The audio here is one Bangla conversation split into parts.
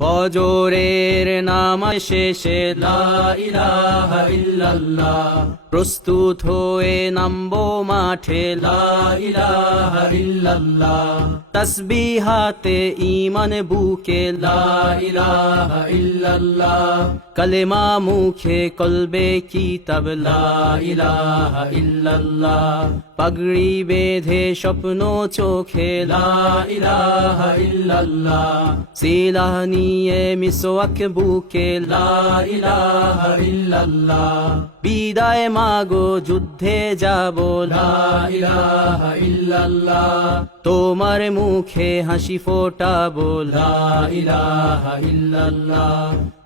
ফজরের নাম শেষে প্রস্তুত হয়ে নামবো মাঠে লা ইল্লাল্লাহ। তসবিহাতে ঈমান বুকে কলেমা মুখে কলবে কিতাব লা ইলাহা ইল্লাল্লাহ। পাগড়ি বেঁধে স্বপ্ন চোখে লা ইলাহা বুকে বিদায় মাগো, যুদ্ধে যাব লা তোমার মুখে হাসি ফোটাবো লা ইলাহা ইল্লাল্লাহ।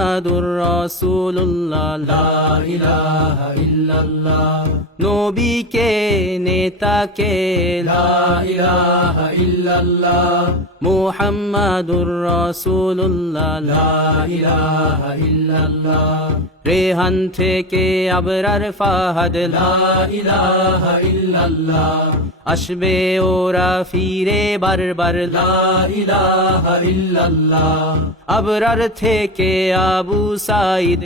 মুহাম্মাদুর রাসূলুল্লাহ, লা ইলাহা ইল্লাল্লাহ। নবীকে, নেতাকে, লা ইলাহা ইল্লাল্লাহ। মুহাম্মাদুর রাসূলুল্লাহ, লা ইলাহা ইল্লাল্লাহ। রেহান থেকে আবরার ফাহাদ আসবে ওরা ফিরে বারবার আবরার থেকে আবু সাইদ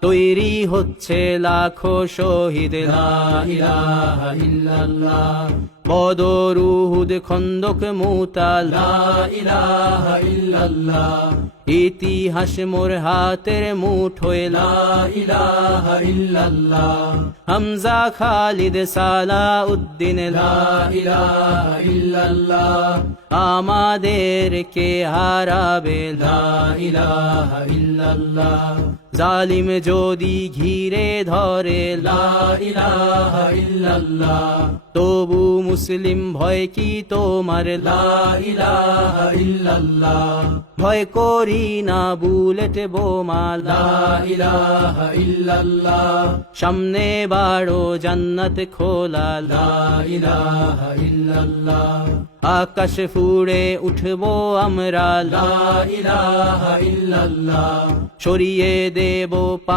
তৈরি হচ্ছে লাখো শহীদ। লা ইলাহা বদর উহুদ খন্দক মুতা লা ইতিহাস মোর হাতের হামজা খালিদ সালা উদ্দিন আমাদের কে হারাবে? জালিম যদি ঘিরে ধরে তবু মুসলিম ভয় কি তোমার? ভয় করি না বুলেট বোমা। সামনে বাড়ো জান্নাত খোলা। আকাশ ফুড়ে উঠবো আমরা। সরিয়ে দেব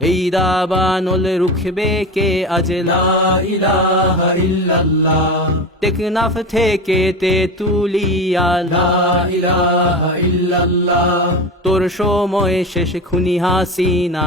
এই দাবানল রুখবে কে আজ লা টেকনাফ থেকে তে তুলিয়া তোর সময় শেষ খুনি হাসিনা।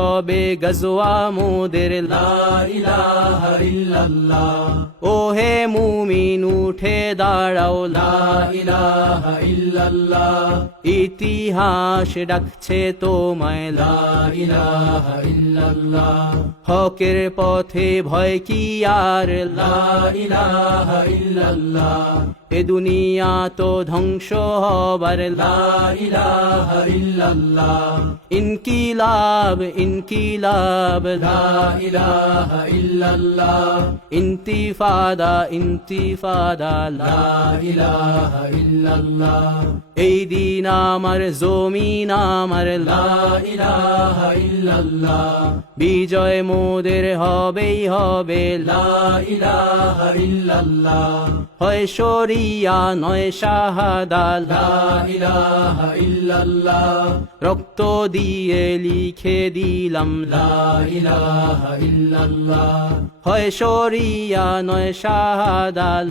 সবে গজওয়া মোদের ও হে মুমিন, উঠে দাঁড়াও ইতিহাস ডাকছে তোমায় হকের পথে ভয় কি আর এ দুনিয়া তো ধ্বংস হবার, লা ইল্লাল্লাহ ইনকিলাব ইনকিলাব। লা ইলাহা ইল্লাল্লাহ। ইন্তিফাদা ইন্তিফাদা লা ইলাহা ইল্লাল্লাহ। এই দিন আমার জমিন আমার। লা ইলাহা ইল্লাল্লাহ। বিজয় মোদের হবেই হবে। লা ইলাহা ইল্লাল্লাহ। হয় শরিয়া নয় শাহাদা। লা ইলাহা ইল্লাল্লাহ। রক্ত দিয়ে লিখে দিলাম হয় শরিয়া নয় শাহাদাল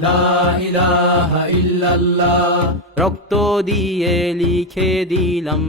রক্ত দিয়ে লিখে দিলাম